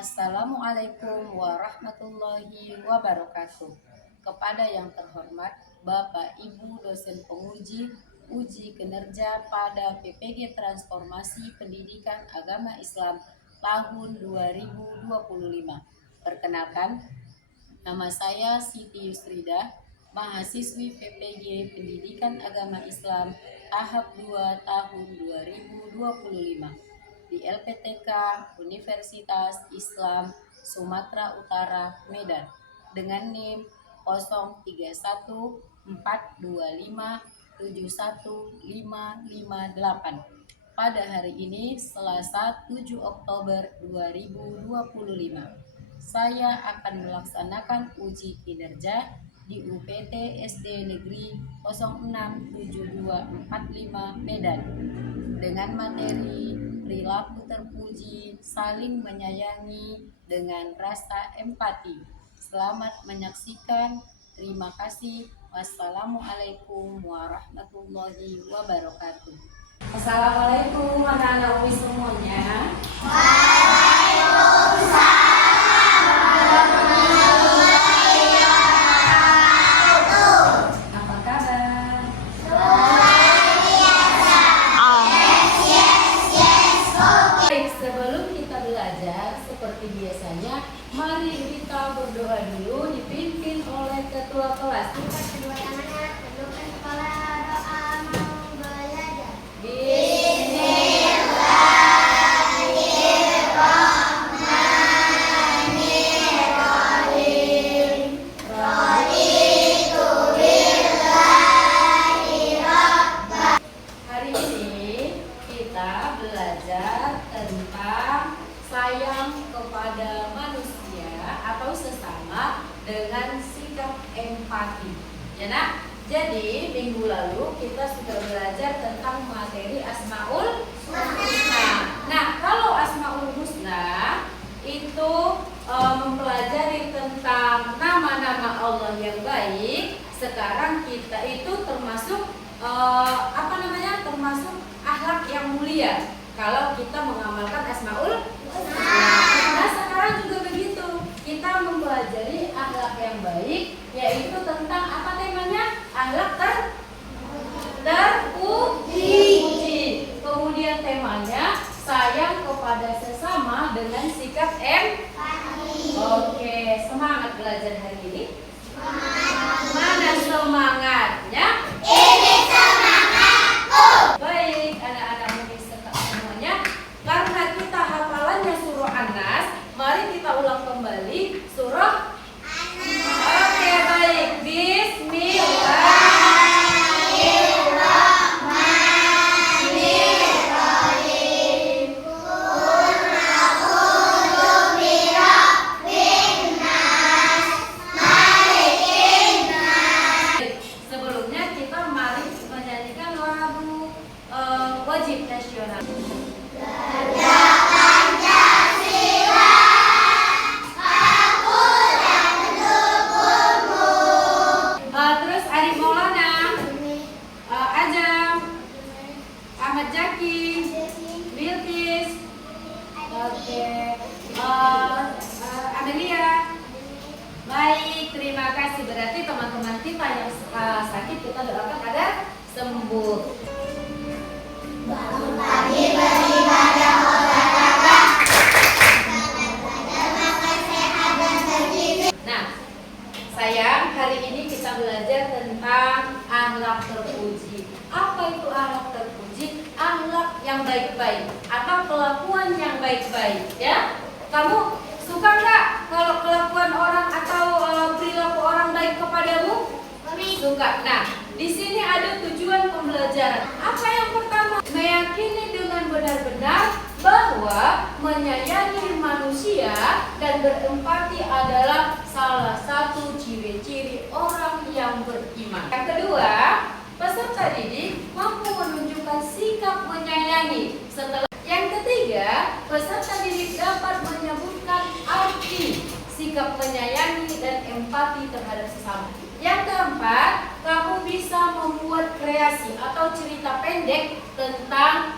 Assalamualaikum warahmatullahi wabarakatuh. Kepada yang terhormat Bapak Ibu dosen penguji uji kinerja pada PPG Transformasi Pendidikan Agama Islam tahun 2025. Perkenalkan, nama saya Siti Yusrida, mahasiswi PPG Pendidikan Agama Islam tahap 2 tahun 2025 di LPTK Universitas Islam Sumatera Utara, Medan dengan NIM 031425715558. Pada hari ini Selasa 7 Oktober 2025, saya akan melaksanakan uji kinerja di UPT SD Negeri 067245 Medan dengan materi perilaku terpuji, saling menyayangi dengan rasa empati. Selamat menyaksikan. Terima kasih. Wassalamualaikum warahmatullahi wabarakatuh. Assalamualaikum anak-anak UMI semuanya. Apa kabar? Baik, sebelum kita belajar seperti biasanya, mari kita berdoa dulu dipimpin oleh ketua kelas. Kedua anak kedua kepala doa mau belajar. Hari ini kita belajar tentang sayang kepada manusia atau sesama dengan sikap empati. Ya nak? Jadi minggu lalu kita sudah belajar tentang materi Asmaul Husna. Nah, kalau Asmaul Husna itu mempelajari tentang nama-nama Allah yang baik. Sekarang kita itu termasuk termasuk akhlak yang mulia kalau kita mengamalkan Asmaul Husna. Nah, sekarang juga begitu. Kita mempelajari akhlak yang baik, yaitu tentang apa temanya? Akhlak terpuji. Kemudian temanya sayang kepada sesama dengan sikap empati. Oke, semangat belajar hari ini. Mana semangatnya? Ini semangatku. Baik, anak-anak muda semuanya, karena kita hafalannya surah An-Nas, mari kita ulang kembali surah An-Nas. Oke, baik. Bismillahirrahmanirrahim. Sebelumnya kita mari menyanyikan lagu wajib nasional. Terus Arif Maulana, Ajam, Ahmad Jaki, Bilkis, Amelia. Baik, terima kasih. Berarti teman-teman kita yang sakit kita doakan agar sembuh. Bangun pagi beribadah olahraga. Makan sehat dan bergizi. Nah, sayang, hari ini kita belajar tentang akhlak terpuji. Apa itu akhlak terpuji? Akhlak yang baik-baik atau kelakuan yang baik-baik, ya. Kamu suka nggak kalau kelakuan orang atau perilaku orang baik kepadamu? Suka. Nah, di sini ada tujuan pembelajaran. Apa yang pertama? Meyakini dengan benar-benar bahwa menyayangi manusia dan berempati adalah salah satu ciri-ciri orang yang beriman. Yang kedua, peserta didik mampu menunjukkan sikap menyayangi. Yang ketiga, peserta didik dapat menyebutkan arti sikap menyayangi dan empati terhadap sesama. Yang keempat, kamu bisa membuat kreasi atau cerita pendek tentang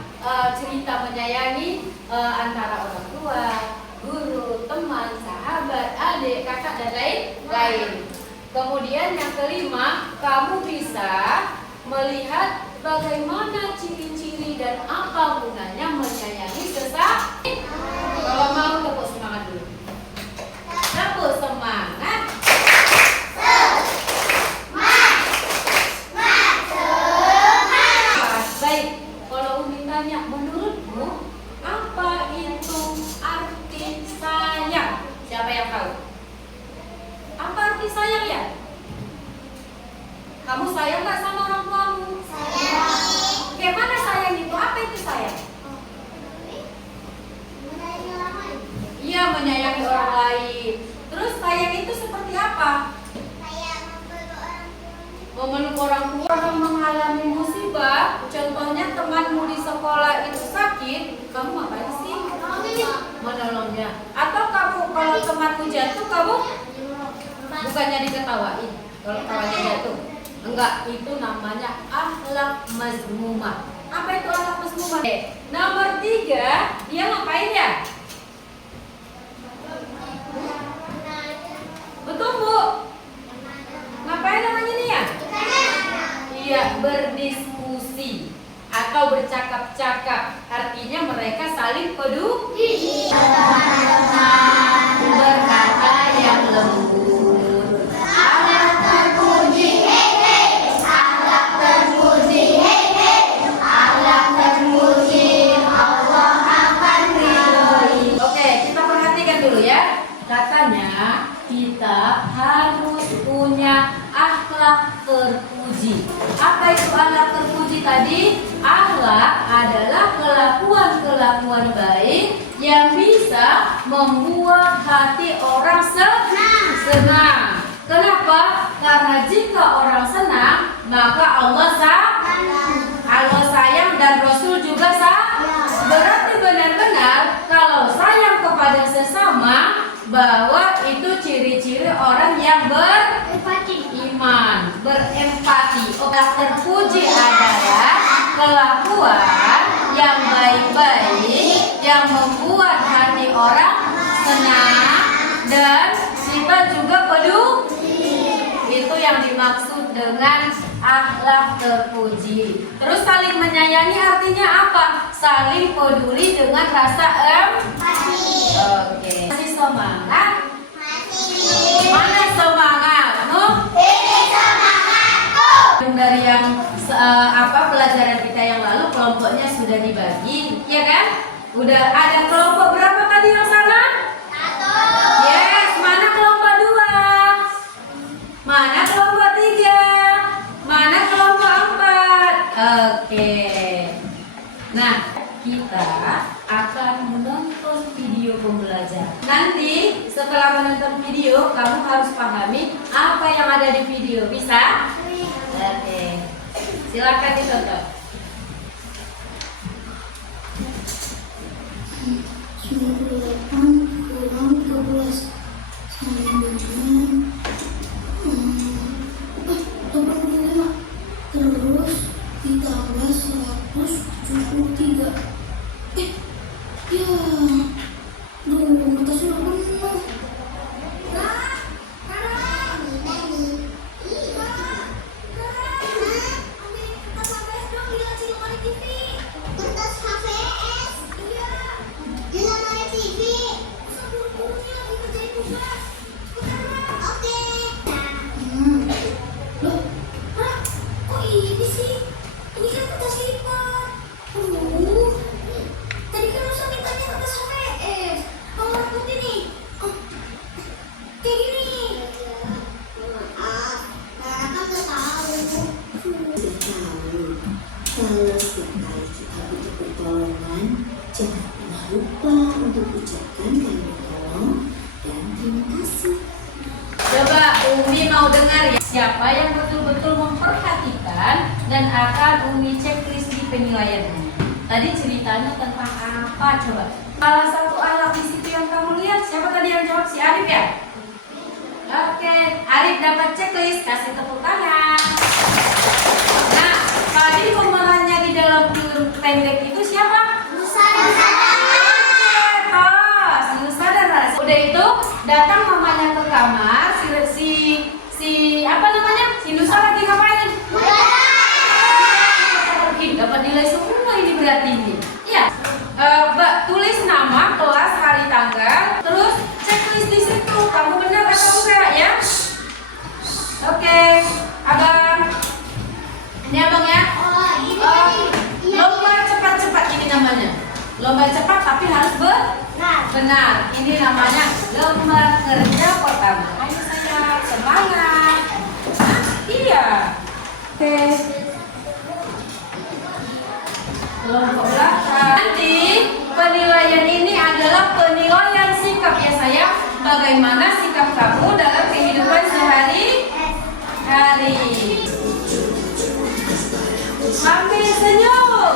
cerita menyayangi antara orang tua, guru, teman lain. Kemudian yang kelima, kamu bisa melihat bagaimana ciri-ciri dan apa gunanya menyayangi sesama. Kalau mau tepuk semangat dulu. Tepuk semangat. Baik, kalau Umi tanya, menurutmu apa itu arti sayang? Siapa yang tahu? Apa arti sayang ya? Kamu sayang nggak sama orang tuamu? Sayang. Bagaimana sayang itu? Apa itu sayang? Menyayangi orang lain. Iya, menyayangi orang lain. Terus sayang itu seperti apa? Kayak memeluk orang tua. Memeluk orang tua. Orang mengalami musibah, contohnya temanmu di sekolah itu sakit, kamu ngapain sih? Menolongnya. Atau kamu kalau temanmu jatuh, kamu bukannya diketawain kalau kawannya jatuh. Enggak, itu namanya akhlak mazmumah. Apa itu akhlak mazmumah? Nomor 3, dia ngapain ya? Betul Bu? Ngapain namanya nih ya? Iya, berdiskusi atau bercakap-cakap. Artinya mereka saling peduli. Berkata yang lembut. Akhlak terpuji, akhlak terpuji, akhlak terpuji, Allah akan ridhoi. Oke, kita perhatikan dulu ya. Katanya kita harus punya akhlak terpuji. Apa itu akhlak terpuji tadi? Akhlak adalah kelakuan-kelakuan baik yang bisa membuat hati orang senang. Kenapa? Karena jika orang senang, maka Allah sayang dan Rasul juga Berarti benar-benar kalau sayang kepada sesama, bahwa itu ciri-ciri orang yang beriman, berempati. Akhlak terpuji adalah kelakuan yang baik-baik yang membuat hati orang senang dan sifat juga peduli. Itu yang dimaksud dengan akhlak terpuji. Terus saling menyayangi artinya apa? Saling peduli dengan rasa empati. Oke. Masih semangat? Mana semangatmu? Ini semangatku. Dari yang pelajaran kita yang lalu, kelompoknya sudah dibagi, ya kan? Udah ada kelompok berapa tadi yang sana? 1. Yes, mana kelompok 2? Mana kelompok 3? Mana kelompok 4? Oke. Nah, kita akan menonton video pembelajaran. Nanti setelah menonton video, kamu harus pahami apa yang ada di video. Bisa? Oke. Silakan ditonton. Kurang 12 sama dengan 85 terus ditambah 173. Ya, kita sudah penuh. Kalau setiap kali kita butuh pertolongan, jangan pernah lupa untuk ucapkan kalimat tolong dan terima kasih. Coba Umi mau dengar ya, siapa yang betul-betul memperhatikan dan akan Umi checklist di penilaiannya. Tadi ceritanya tentang apa coba? Salah satu alat di situ yang kamu lihat, siapa tadi yang jawab? Si Arif ya? Oke, Arif dapat checklist, kasih tepuk tangan. Nah, tadi pemerannya di dalam film pendek itu siapa? Nusa dan Rara. Si Nusa dan Rara. Udah itu datang mamanya ke kamar, si berat ini. Ya, Mbak tulis nama, kelas, hari, tanggal, terus checklist di situ. Kamu benar atau enggak ya? Oke, abang. Ini abang ya. Lomba cepat-cepat ini namanya. Lomba cepat tapi harus benar. Ini namanya lomba kerja pertama. Ayo sayang, semangat. Iya. Oke. Kelompok belakang. Nanti penilaian ini adalah penilaian sikap ya sayang. Bagaimana sikap kamu dalam kehidupan sehari-hari. Sambil senyum.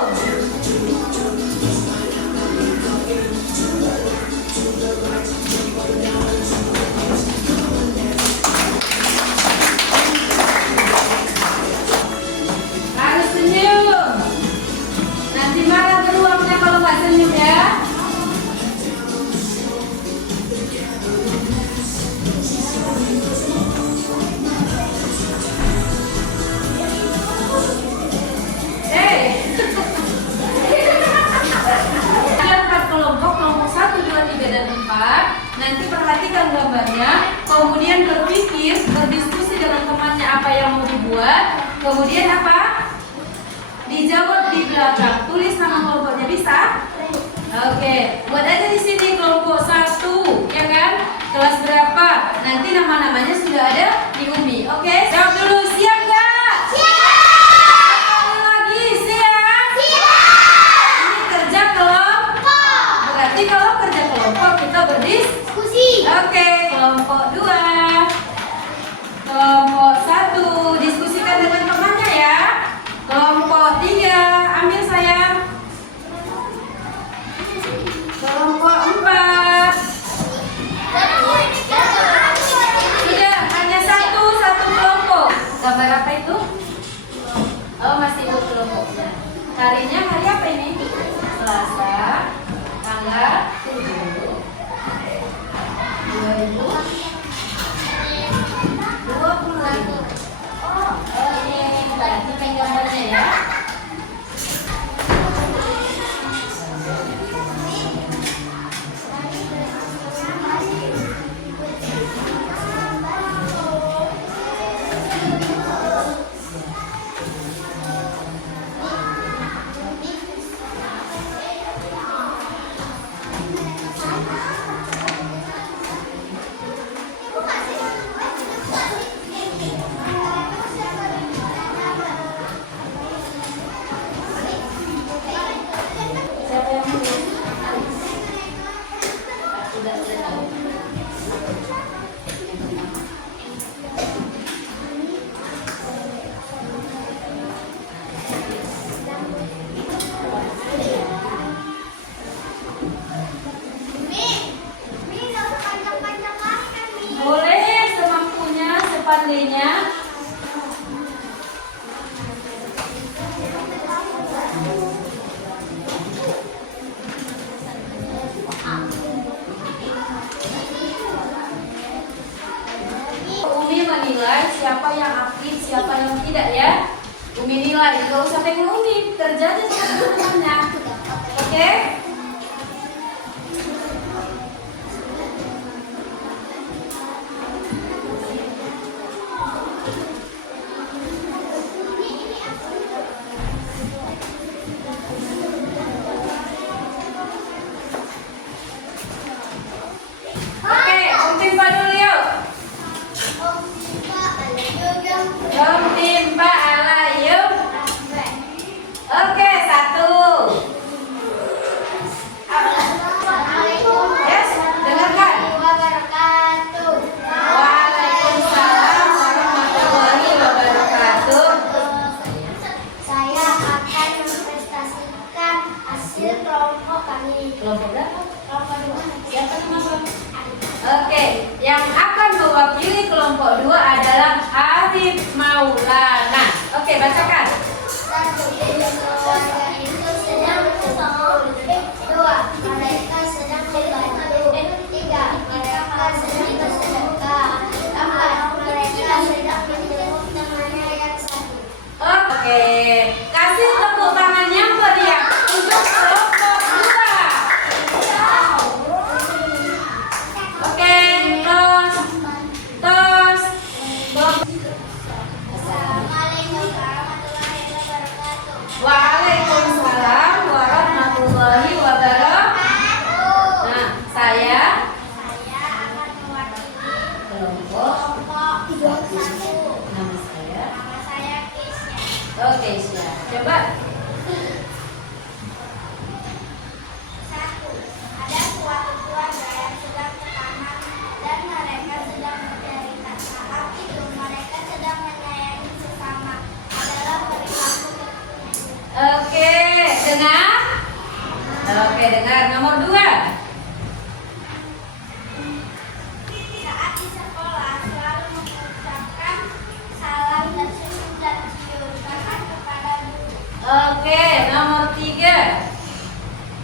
Harus senyum. Nanti marah beruangnya kalau nggak senyum ya. Kelompok 1, 2, 3, dan 4. Nanti perhatikan gambarnya, kemudian berpikir, berdiskusi dengan temannya apa yang mau dibuat, kemudian apa? Dijawab di belakang. Tulis nama kelompoknya, bisa? Oke, buat aja di sini kelompok 1, ya kan? Kelas berapa? Nanti nama-namanya sudah ada di Umi. Oke, jawab dulu, siap nggak? Siap! Sekali lagi, siap? Siap! Ini kerja kelompok. Berarti kalau kerja kelompok kita berdiskusi. Oke, kelompok 2. Kelompok 1, diskusikan dengan temannya ya. Kelompok 3, ambil sayang. Kelompok 4. Sudah, hanya satu kelompok. Gambar apa itu? Oh, masih ikut kelompoknya. Harinya hari apa ini? Selasa, tanggal 7 2020. Oh, ini berarti gambarnya ya. Boleh semampunya, sepandainya. Umi menilai siapa yang aktif, siapa yang tidak ya. Umi nilai, gak usah pegang Umi, kerja aja sama teman-temannya. Oke? Timpa alayum. Oke, 1. Yes, dengarkan. Waalaikumsalam warahmatullahi wabarakatuh. Saya akan mempresentasikan hasil kelompok kami. Kelompok berapa? Kelompok 2. Siapa nama? Oke, yang akan mewakili kelompok 2 adalah Arif Maulana. Oke, bacakan. 1. Keluarga itu sedang berkumpul. 2. Mereka sedang membantu. 3. Mereka sedang bersedekah. 4. Mereka sedang menjenguk temannya yang sakit. Oke, kasih tepuk tangan yang meriah dengar nomor 2. Saat di sekolah selalu mengucapkan salam dan senyum dan cium tangan kepada guru. Oke, nomor 3.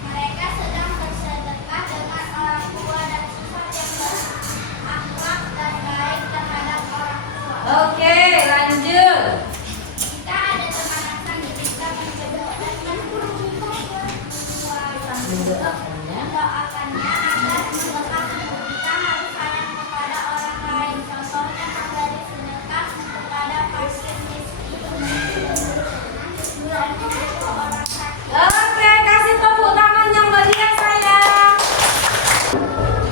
Mereka sedang bersedekah dengan orang tua dan sifat yang berakhlak dan baik terhadap orang tua. Oke, lanjut. Jika ada teman asing kita mendoakannya Mendoakannya. mendoakannya agar sedekah kita harus sayang kepada orang lain. Contohnya memberi sedekah kepada fakir miskin dan membantu orang sakit. Oke, kasih tepuk tangan yang meriah sayang.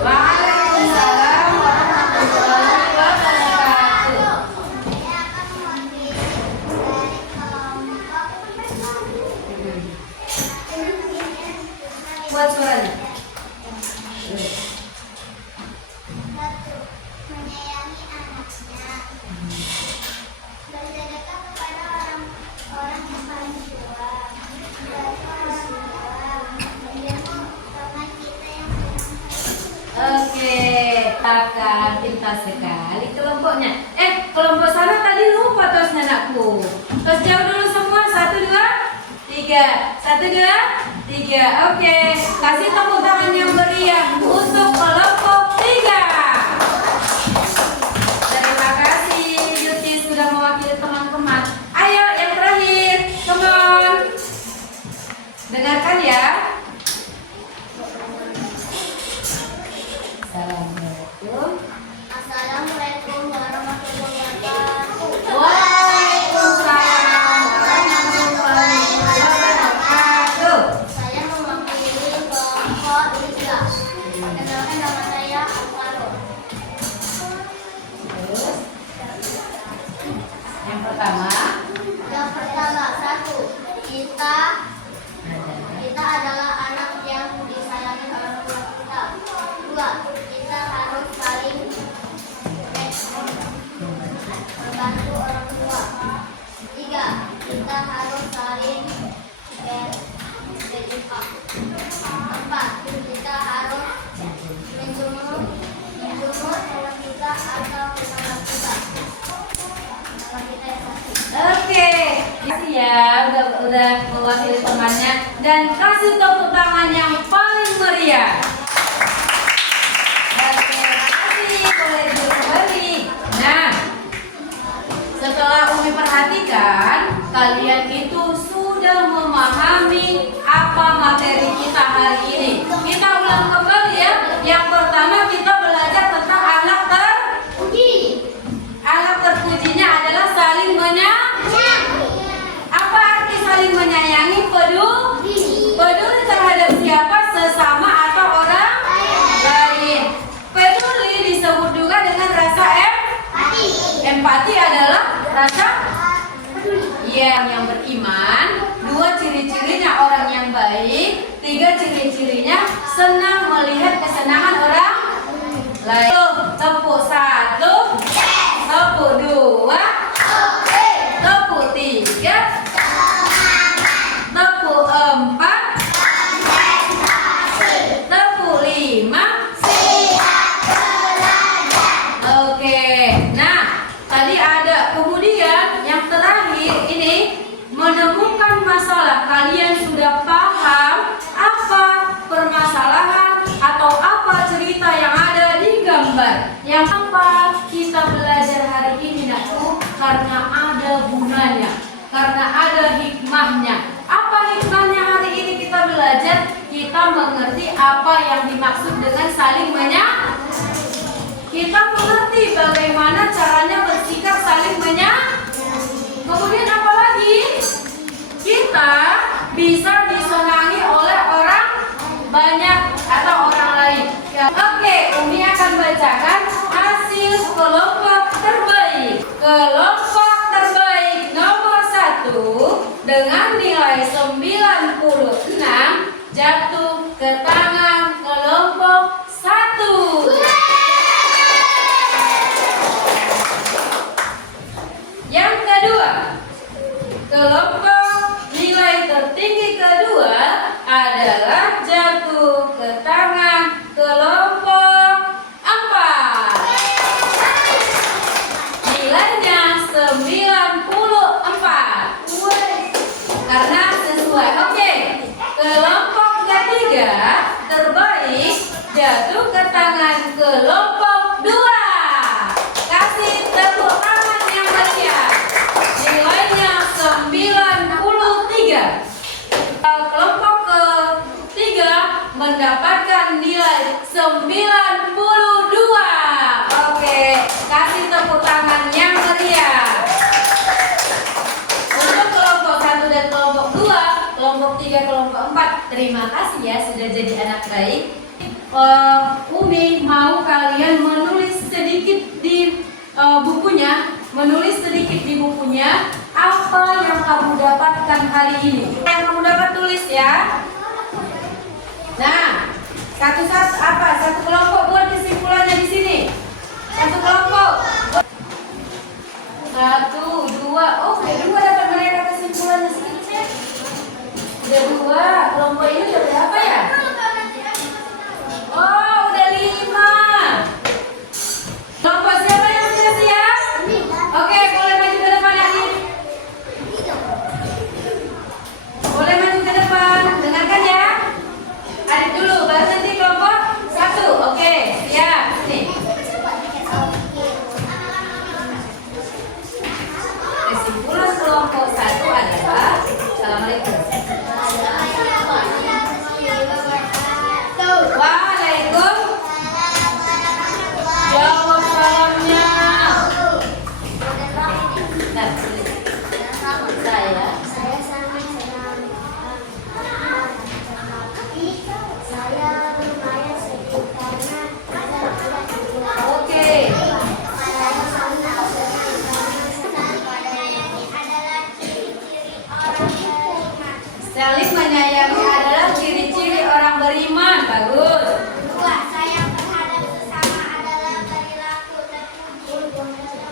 Waalaikumsalam warahmatullahi wabarakatuh. Saya akan mewakili dari kelompok Buat suaranya. satu, menyayangi anaknya. Bersedekah kepada orang yang paling tua. Membantu orang tua. Menjaga teman kita yang sedang sakit. Oke, Kakak pintar sekali kelompoknya. Kelompok sana tadi lupa tosnya anakku. Tos jauh dulu semua. 1, 2, 3. 1, 2, 3. Oke, kasih tepuk tangan yang meriah untuk kelompok 3. Terima kasih Yuti sudah mewakili teman-teman. Ayo yang terakhir, come on. Dengarkan ya. Assalamualaikum. Assalamualaikum warahmatullahi wabarakatuh. Waalaikumsalam warahmatullahi wabarakatuh. Saya mewakili kelompok 3. Perkenalkan nama saya Alvaro. Terus, yang pertama Yang pertama, 1. Kita adalah anak yang disayangi orang tua kita. 2. Kita harus saling membantu orang tua. 3. Kita harus saling berinfak. 4. Kita harus menjemur teman kita atau tetangga kita. Kalau kita yang sakit. Oke, kasih ya udah mewakili temannya dan kasih tepuk tangan yang paling meriah. Oke, makasih boleh duduk kembali. Nah, setelah Umi perhatikan, kalian itu sudah memahami apa materi kita hari ini. Kita ulang kembali ya. Yang pertama kita belajar tentang akhlak terpuji. Akhlak terpujinya adalah saling Apa arti saling menyayangi? Peduli terhadap siapa? Sesama atau orang lain. Peduli disebut juga dengan rasa empati adalah rasa yang beriman. 2 ciri-cirinya orang yang baik. 3 ciri-cirinya senang melihat kesenangan orang lain. Tepuk 1, tepuk 2, tepuk 3, tepuk 4, tepuk 5. Oke, nah tadi ada kemudian yang terakhir ini menemukan masalah. Kalian sudah paham apa permasalahan atau apa cerita yang ada di gambar. Yang apa kita belajar hari ini nakku? Karena ada gunanya, karena ada hikmahnya. Apa hikmahnya hari ini kita belajar? Kita mengerti apa yang dimaksud dengan saling Kita mengerti bagaimana caranya bersikap saling Kemudian apa lagi? Kita bisa disenangi oleh orang banyak atau orang lain. Oke, Umi akan bacakan hasil kelompok terbaik. Kelompok terbaik nomor 1 dengan nilai 96 jatuh ke tangan kelompok 1. Yang kedua, kelompok nilai tertinggi kedua adalah jatuh kelompok 4. Nilainya 94. Karena sesuai. Oke. Kelompok ketiga terbaik jatuh ke tangan kelompok 2. Kasih tepuk tangan yang meriah. Nilainya 93. Kelompok ketiga mendapatkan nilai 92. Oke, kasih tepuk tangan yang meriah. Untuk kelompok 1 dan kelompok 2, kelompok 3, kelompok 4, terima kasih ya sudah jadi anak baik. Umi mau kalian menulis sedikit di bukunya, apa yang kamu dapatkan hari ini. Yang kamu dapat tulis ya. Nah, satu kelompok buat kesimpulannya di sini. Satu kelompok. 1, 2. Oh, kedua dapat mereka kesimpulannya sedikit. Udah 2. Kelompok ini udah berapa ya? Oh, udah 5. Kelompok siapa yang sudah siap? Oke, boleh maju ke depan lagi. Boleh maju ke depan. Dengarkan ya. Adik dulu, baru nanti kelompok 1. Oke, siap. Nih. Kesimpulan kelompok 1 adalah Assalamualaikum. Waalaikum. Jawab salamnya. Nah, Saya sangat senang. Tapi saya lumayan sedih karena ada tidak. oke. Saya sangat sedih karena menyayangi adalah ciri-ciri orang beriman. Saling menyayangi adalah ciri-ciri orang beriman. Bagus. Dua, sayang terhadap sesama adalah perilaku terpuji.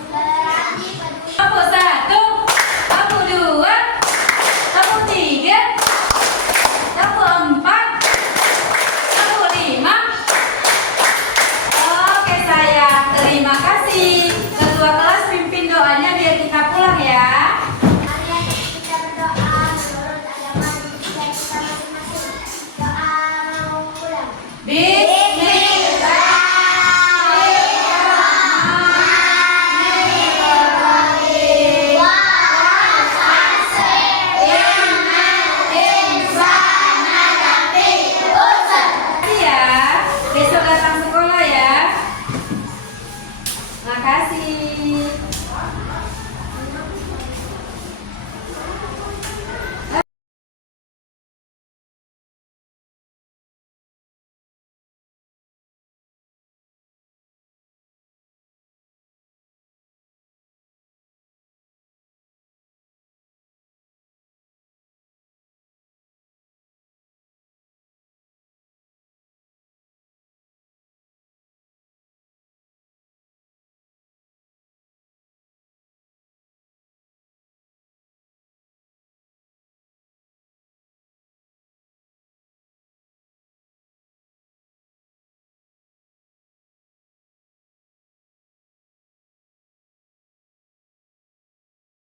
Berarti peduli. Kelompok 1, kelompok 2, kelompok 3, kelompok 4, kelompok 5. Oke sayang, terima kasih. Ketua kelas pimpin doanya biar kita pulang ya. Mari kita berdoa menurut agama kita masing-masing. Doa mau pulang. Makasih ya. Besok datang sekolah ya. Makasih.